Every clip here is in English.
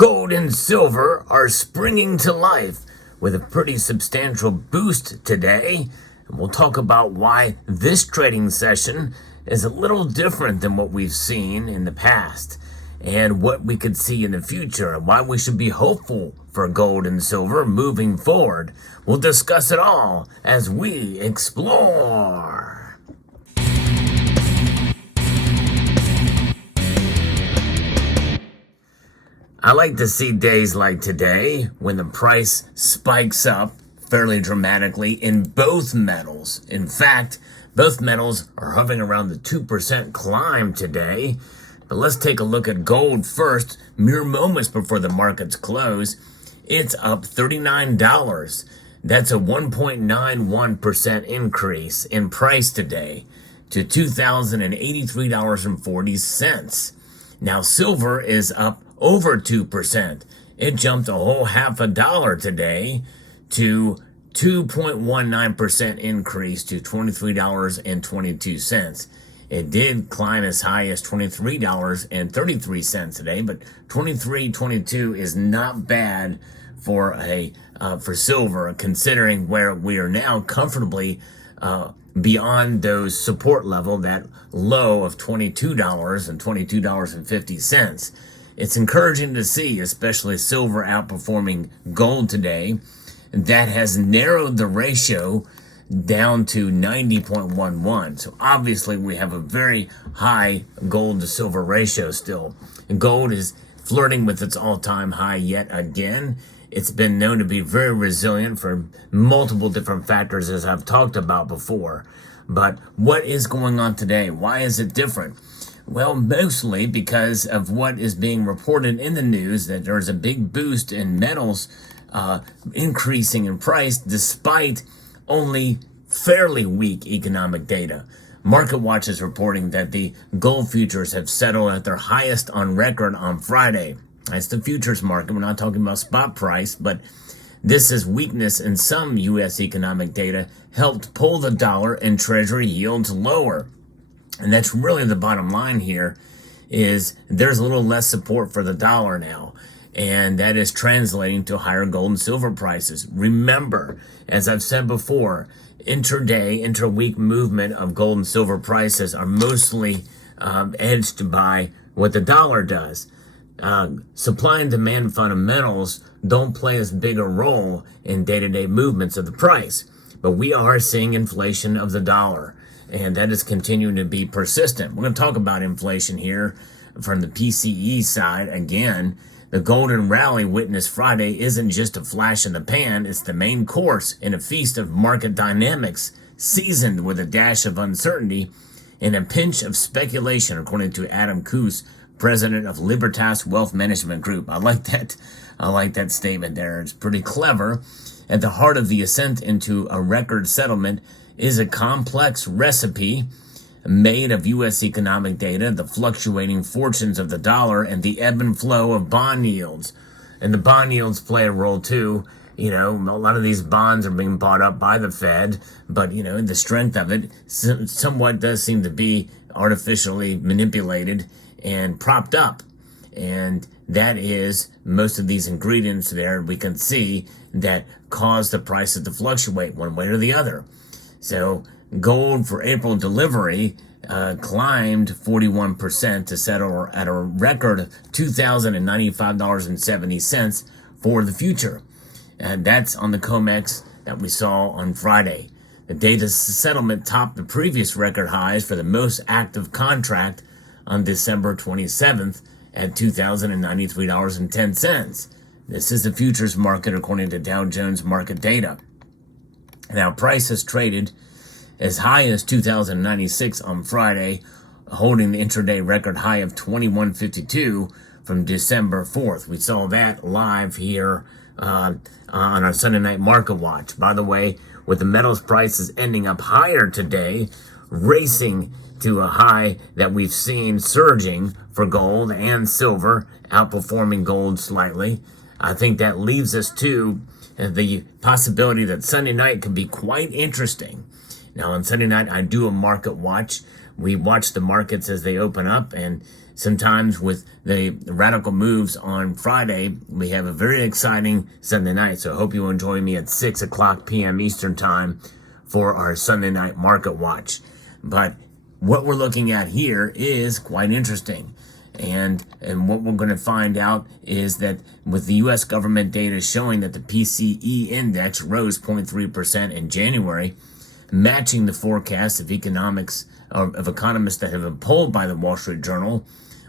Gold and silver are springing to life with a pretty substantial boost today. And we'll talk about why this trading session is a little different than what we've seen in the past and what we could see in the future and why we should be hopeful for gold and silver moving forward. We'll discuss it all as we explore. I like to see days like today when the price spikes up fairly dramatically in both metals. In fact, both metals are hovering around the 2% climb today. But let's take a look at gold first. Mere moments before the markets close, it's up $39. That's a 1.91% increase in price today to $2,083.40. Now silver is up over 2%. It jumped a whole $0.50 today to 2.19% increase to $23.22. It did climb as high as $23.33 today, but $23.22 is not bad for silver, considering where we are now comfortably beyond those support level, that low of $22 and $22.50. It's encouraging to see, especially silver outperforming gold today. That has narrowed the ratio down to 90.11. So obviously we have a very high gold to silver ratio still. And gold is flirting with its all-time high yet again. It's been known to be very resilient for multiple different factors, as I've talked about before. But what is going on today? Why is it different? Well, mostly because of what is being reported in the news, that there's a big boost in metals increasing in price despite only fairly weak economic data. MarketWatch is reporting that the gold futures have settled at their highest on record on Friday. That's the futures market. We're not talking about spot price, but this is weakness in some U.S. economic data helped pull the dollar and treasury yields lower. And that's really the bottom line here, is there's a little less support for the dollar now. And that is translating to higher gold and silver prices. Remember, as I've said before, intraday, intra-week movement of gold and silver prices are mostly edged by what the dollar does. Supply and demand fundamentals don't play as big a role in day-to-day movements of the price. But we are seeing inflation of the dollar, and that is continuing to be persistent. We're going to talk about inflation here from the PCE side again. The golden rally witnessed Friday isn't just a flash in the pan, it's the main course in a feast of market dynamics, seasoned with a dash of uncertainty and a pinch of speculation, according to Adam Coos, president of Libertas Wealth Management Group. I like that statement there. It's pretty clever. At the heart of the ascent into a record settlement is a complex recipe made of U.S. economic data, the fluctuating fortunes of the dollar, and the ebb and flow of bond yields. And the bond yields play a role too. You know, a lot of these bonds are being bought up by the Fed, but, you know, the strength of it somewhat does seem to be artificially manipulated and propped up. And that is most of these ingredients there we can see that cause the prices to fluctuate one way or the other. So gold for April delivery climbed 41% to settle at a record of $2,095.70 for the future. And that's on the COMEX that we saw on Friday. The data settlement topped the previous record highs for the most active contract on December 27th at $2,093.10. This is the futures market according to Dow Jones market data. Now, price has traded as high as $2,096 on Friday, holding the intraday record high of $21.52 from December 4th. We saw that live here on our Sunday Night Market Watch. By the way, with the metals prices ending up higher today, racing to a high that we've seen surging for gold and silver, outperforming gold slightly. I think that leaves us to the possibility that Sunday night could be quite interesting. Now, on Sunday night, I do a market watch we watch the markets as they open up, and sometimes with the radical moves on Friday, we have a very exciting Sunday night. So I hope you will join me at 6 o'clock p.m. Eastern Time for our Sunday night market watch. But what we're looking at here is quite interesting. And what we're going to find out is that with the U.S. government data showing that the PCE index rose 0.3% in January, matching the forecast of economists that have been polled by the Wall Street Journal,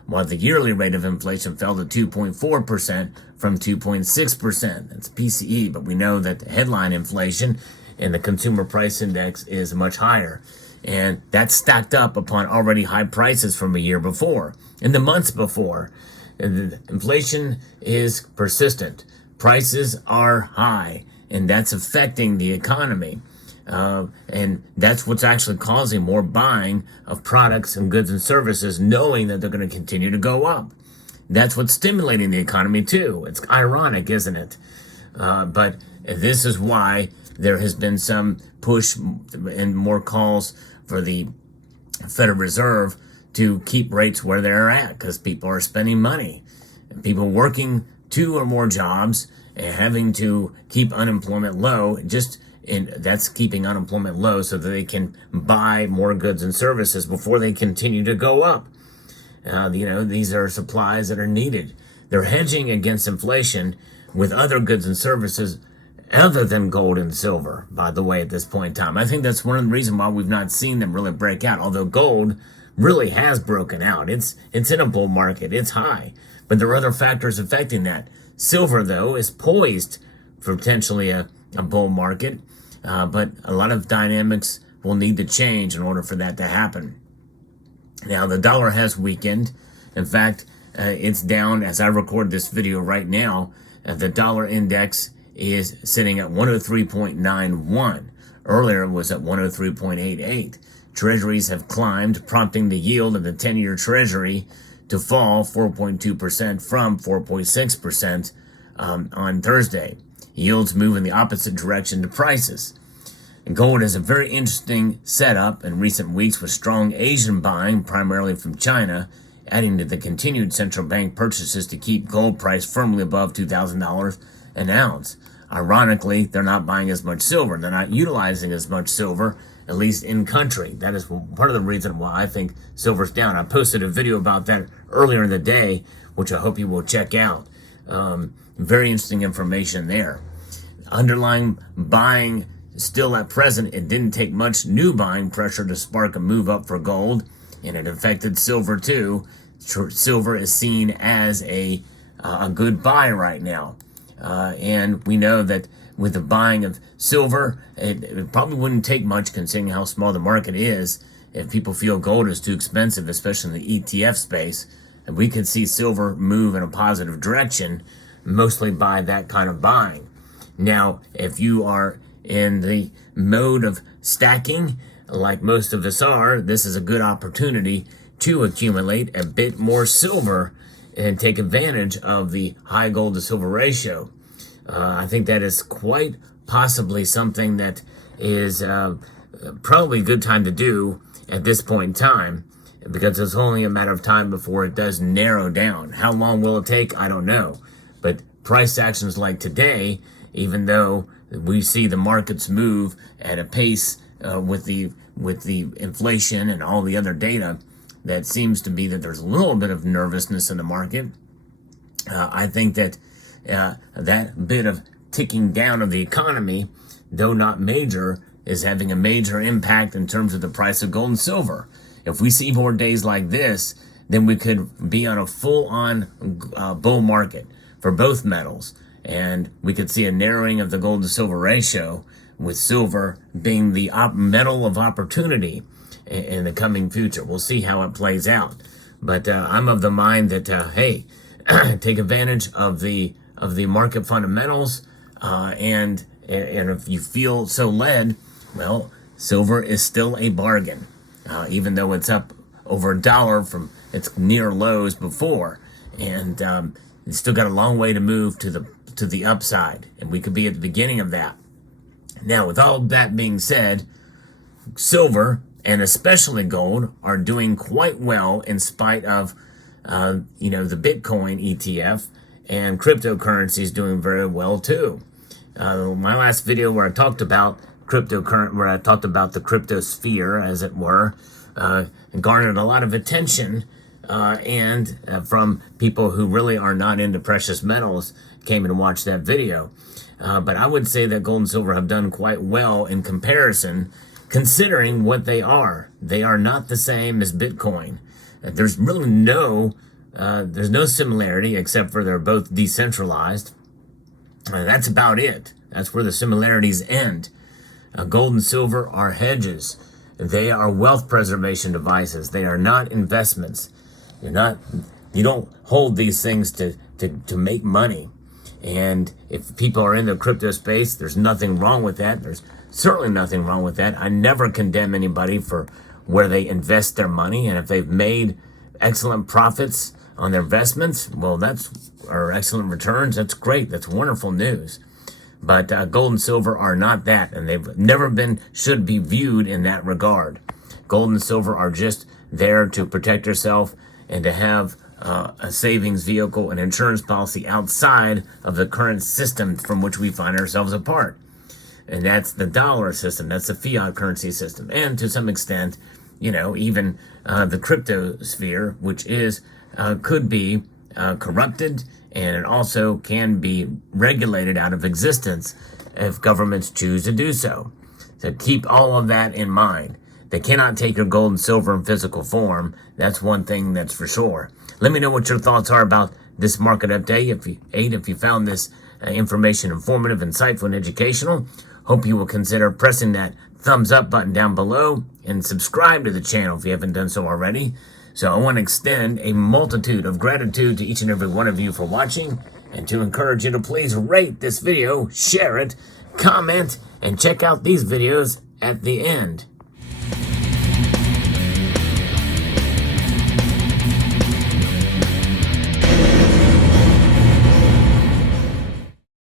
while the yearly rate of inflation fell to 2.4% from 2.6%. That's PCE, but we know that the headline inflation and the consumer price index is much higher. And that's stacked up upon already high prices from a year before. In the months before, inflation is persistent. Prices are high, and that's affecting the economy. And that's what's actually causing more buying of products and goods and services, knowing that they're going to continue to go up. That's what's stimulating the economy too. It's ironic, isn't it? But this is why there has been some push and more calls for the Federal Reserve to keep rates where they're at, because people are spending money. And people working 2 or more jobs and having to keep unemployment low, that's keeping unemployment low so that they can buy more goods and services before they continue to go up. These are supplies that are needed. They're hedging against inflation with other goods and services other than gold and silver, by the way, at this point in time. I think that's one of the reasons why we've not seen them really break out, although gold really has broken out. It's in a bull market. It's high. But there are other factors affecting that. Silver, though, is poised for potentially a bull market, but a lot of dynamics will need to change in order for that to happen. Now, the dollar has weakened. In fact, it's down as I record this video right now. The dollar index is sitting at 103.91. Earlier it was at 103.88. Treasuries have climbed, prompting the yield of the 10-year Treasury to fall 4.2% from 4.6% on Thursday. Yields move in the opposite direction to prices. And gold has a very interesting setup in recent weeks with strong Asian buying, primarily from China, adding to the continued central bank purchases to keep gold price firmly above $2,000 an ounce. Ironically, they're not buying as much silver. They're not utilizing as much silver, at least in country. That is part of the reason why I think silver's down. I posted a video about that earlier in the day, which I hope you will check out. Very interesting information there. Underlying buying still at present, it didn't take much new buying pressure to spark a move up for gold, and it affected silver too. Silver is seen as a good buy right now. And we know that with the buying of silver, it probably wouldn't take much, considering how small the market is, if people feel gold is too expensive, especially in the ETF space. And we could see silver move in a positive direction, mostly by that kind of buying. Now, if you are in the mode of stacking, like most of us are, this is a good opportunity to accumulate a bit more silver and take advantage of the high gold to silver ratio. I think that is quite possibly something that is probably a good time to do at this point in time, because it's only a matter of time before it does narrow down. How long will it take? I don't know. But price actions like today, even though we see the markets move at a pace with the inflation and all the other data, that seems to be that there's a little bit of nervousness in the market. I think that that bit of ticking down of the economy, though not major, is having a major impact in terms of the price of gold and silver. If we see more days like this, then we could be on a full-on bull market for both metals. And we could see a narrowing of the gold to silver ratio, with silver being the metal of opportunity in the coming future. We'll see how it plays out. But I'm of the mind that, hey, take advantage of the market fundamentals. And if you feel so led, well, silver is still a bargain, even though it's up over $1 from its near lows before. And it's still got a long way to move to the upside. And we could be at the beginning of that. Now, with all that being said, silver and especially gold, are doing quite well in spite of, the Bitcoin ETF, and cryptocurrencies doing very well too. My last video where I talked about where I talked about the crypto sphere, as it were, garnered a lot of attention, and from people who really are not into precious metals came and watched that video. But I would say that gold and silver have done quite well in comparison, considering what they are. They are not the same as Bitcoin. There's really there's no similarity except for they're both decentralized. That's about it. That's where the similarities end. Gold and silver are hedges. They are wealth preservation devices. They are not investments. You don't hold these things to make money. And if people are in the crypto space, there's nothing wrong with that. There's certainly nothing wrong with that. I never condemn anybody for where they invest their money. And if they've made excellent profits on their investments, well, or excellent returns, that's great. That's wonderful news. But gold and silver are not that, and they've never should be viewed in that regard. Gold and silver are just there to protect yourself and to have a savings vehicle, an insurance policy outside of the current system from which we find ourselves apart. And that's the dollar system. That's the fiat currency system. And to some extent, even the crypto sphere, which could be corrupted, and it also can be regulated out of existence if governments choose to do so. So keep all of that in mind. They cannot take your gold and silver in physical form. That's one thing that's for sure. Let me know what your thoughts are about this market update. If you found this information informative, insightful, and educational, hope you will consider pressing that thumbs up button down below and subscribe to the channel if you haven't done so already. So I want to extend a multitude of gratitude to each and every one of you for watching, and to encourage you to please rate this video, share it, comment, and check out these videos at the end.